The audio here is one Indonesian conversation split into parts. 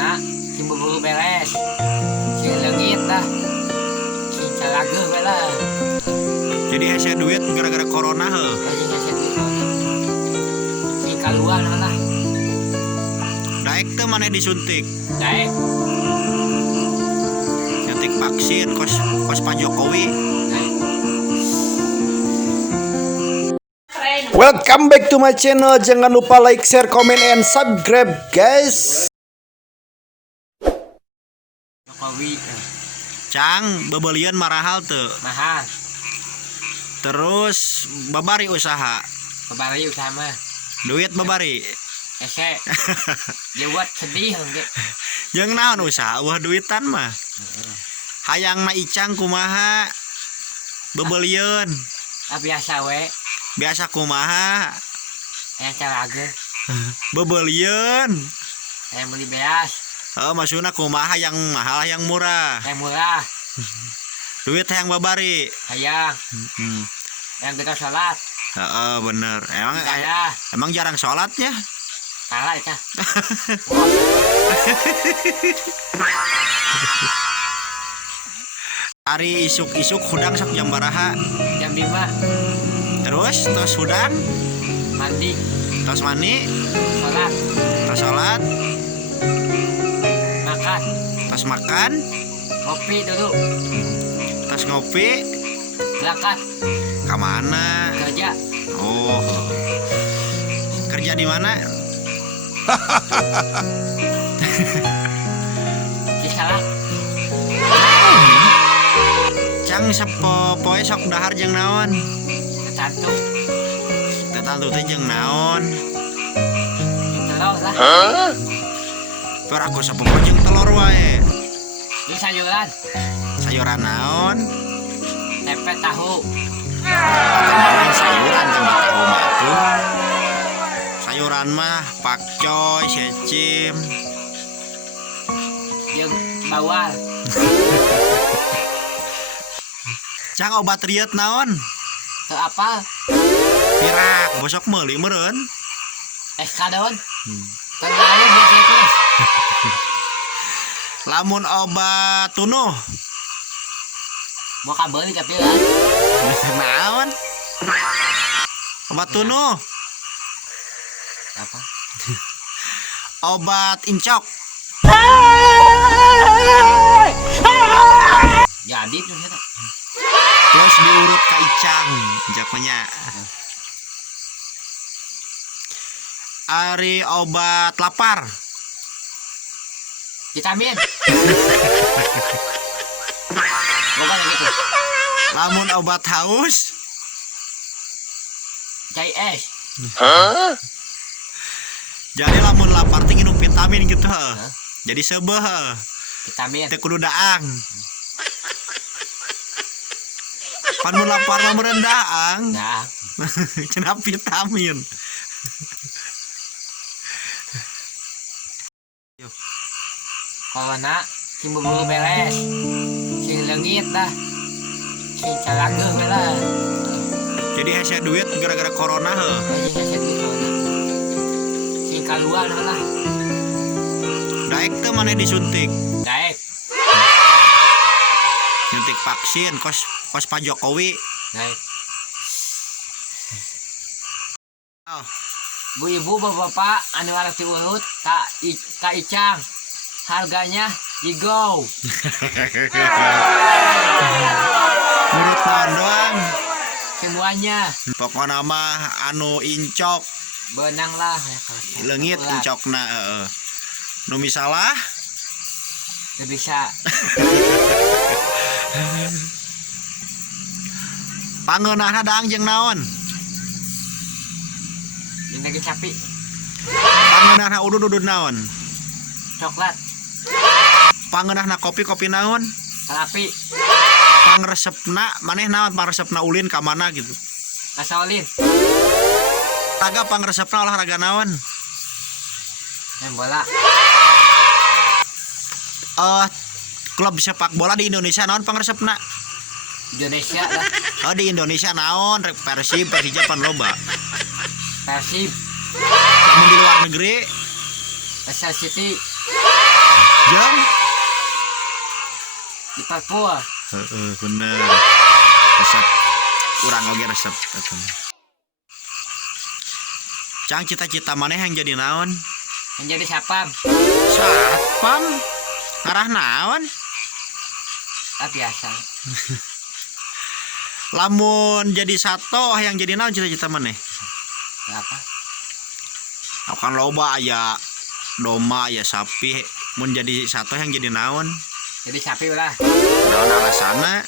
Corona timbul beres si leungit dah si calageuh we lah. Jadi hese duit gara-gara corona heuh. Jadi hese duit si kaluar lah Daek teh maneh disuntik. daek Suntik vaksin kos Pak Jokowi. Welcome back to my channel. Jangan lupa like, share, comment, and subscribe, guys. Jokowi Cang bebelian marahal teu. mahal Terus babari usaha. babari usaha mah Duit babari. ese dia buat sedih engke. Jeung naon usaha wah duitan mah. Hayangna icang kumaha? Bebelian. Biasa we Biasa kumaha? yang calageuh Bebelian. yang beli beas Oh, maksudna kumaha yang mahal yang murah. yang murah Duit yang babari. hayang yang kita sholat Heeh, bener. ibadah Emang jarang sholatnya? kalah eta Ari isuk-isuk hudang sok jam baraha. jam 5 Terus tos hudang, mandi tos mani, sholat tos sholat, makan tos makan, kopi dulu tos ngopi. berangkat Ka mana? kerja Oh. Kerja di mana? di salah Cang sapoe sok dahar jeung naon? tergantung Tetantu teh jeung naon? di telur lah Per aku sapoe jeung telur wae. di sayuran Sayuran naon? tempe tahu Main sayuran tempat tahu mah tuh. Sayuran mah pakcoy, secim. jeung bawal Cang obat riet naon? teu apal Pirak, bosok meuli meureun. eskadon terlalu bersiklus Lamun obat tunuh. mau kabeli tapi lah Naon? Obat tunuh, apa obat incok. jadi tuh eta Terus diurut ka icang, jaknya. Ari obat lapar. vitamin bukan gitu Lamun obat haus, cai es jadi lamun lapar teh nginum vitamin gitu. Jadi seubeuh. vitamin Teu kudu daang. Pan mun lapar mah meureun daang. nah Cenah vitamin. corona timbul beres si leungit dah si calageuh we lah. Jadi hese duit gara-gara corona heuh. Jadi hese duit corona si kaluar lah Daek teh maneh disuntik. daek Nyuntik vaksin kos Pak Jokowi. daek Oh, Bu ibu bapak anu arek ti urut ka icang harganya digo menurut naon doang. semuanya Pokona mah anu incok, benang lah leungit incokna heeh. Nu misalah teu bisa pangeunahna daang jeung naon? jeung daging sapi Pangeunahna udud-udud naon? coklat Pangeunahna kopi naon? kalapi Pangresepna maneh naon? Pangresepna ulin ka mana gitu? kasolin Olahraga pangresepna olahraga naon? main bola Klub sepak bola di Indonesia naon pangresepna? Indonesia lah Oh, di Indonesia naon? Persib, Persija pan loba. Persib Lamun di luar negeri Leicester City Jam di Papua. Bener resep kurang oge resep atuh. Cang cita-cita maneh yang jadi naon? Menjadi sapam. Satpam ngarah naon? Biasa. Lamun jadi sato yang jadi naon cita-cita maneh? Apa? Akan loba aya doma aya sapi mun jadi sato yang jadi naon? Jadi sapi lah. Naon alasana?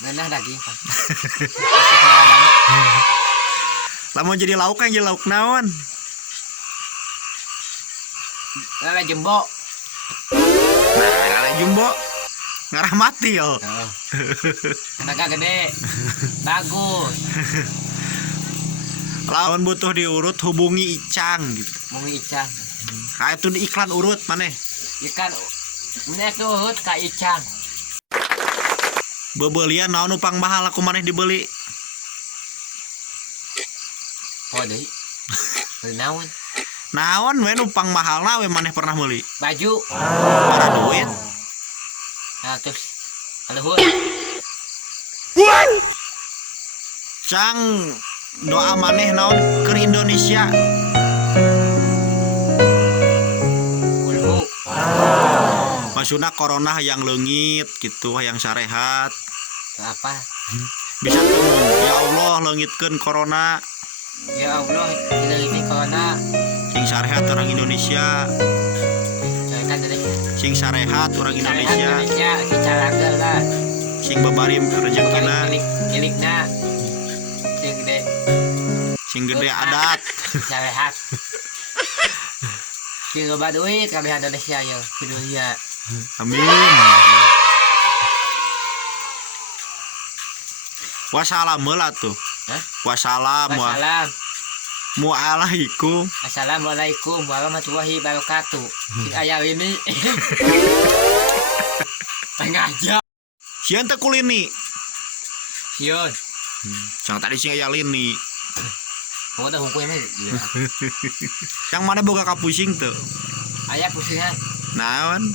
Ngeunah daging kan. Lamun jadi lauk yang jadi lauk naon? Lele jembo. Nah, lele jumbo ngarah mati yo. Oh. Tenaga gede. Bagus. Lamun butuh diurut hubungi Icang gitu. Mau Icang. Kayak itu di iklan urut maneh. Ikan nek urut ka Icang. Bebelian naon upang mahal aku maneh dibeli. Oh deui. Beli naon? Naon we upang mahalna we maneh pernah meuli? Baju. Para duit. Nah, terus aluhur. Cang doa maneh naon ke Indonesia. Ulhu. Maksudna corona yang leungit gitu yang sarehat. Apa? Bisa temu ya Allah leungitkeun corona Ya Allah, ini corona. sing sarehat orang Indonesia. Kan tadi. Sing sarehat orang Indonesia. Indonesia secara lah. Sing babari rezekina. Milikna. Sing gede. Sing gede adat. Sehat. Sing loba duit kabeh Indonesia ya, di dunia. Amin. Wassalam lah tuh. Hah? Wassalam. Wassalam. Mu'alaikum. Assalamualaikum warahmatullahi wabarakatuh. Sing aya ini. Tengah jam. Sieun teh kulini. Sieun. Cang tadi sing aya lini. Kamu udah hukum ini? Yang mana boga kapusing tuh? Ayah pusingan. Naon?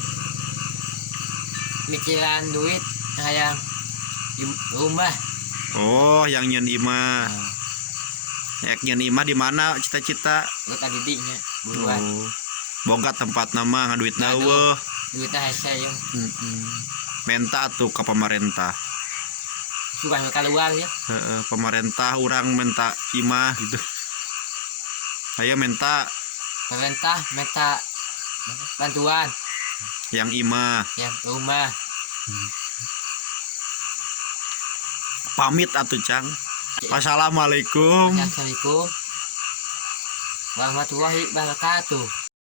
Mikiran duit hayang di rumah. Oh, yang nyen imah. Yak nyen imah di mana cita-cita? Lu tadi dinya buruan. Oh. Boga tempat nama ngaduit eueuh. Duitnya hese yang Menta atuh ka pemerintah. suka keluar ya. Pemerintah urang menta imah gitu. Ayo menta Pemerintah minta bantuan yang imah. yang rumah. Pamit atuh Cang. Wassalamualaikum. Assalamualaikum warahmatullahi wabarakatuh.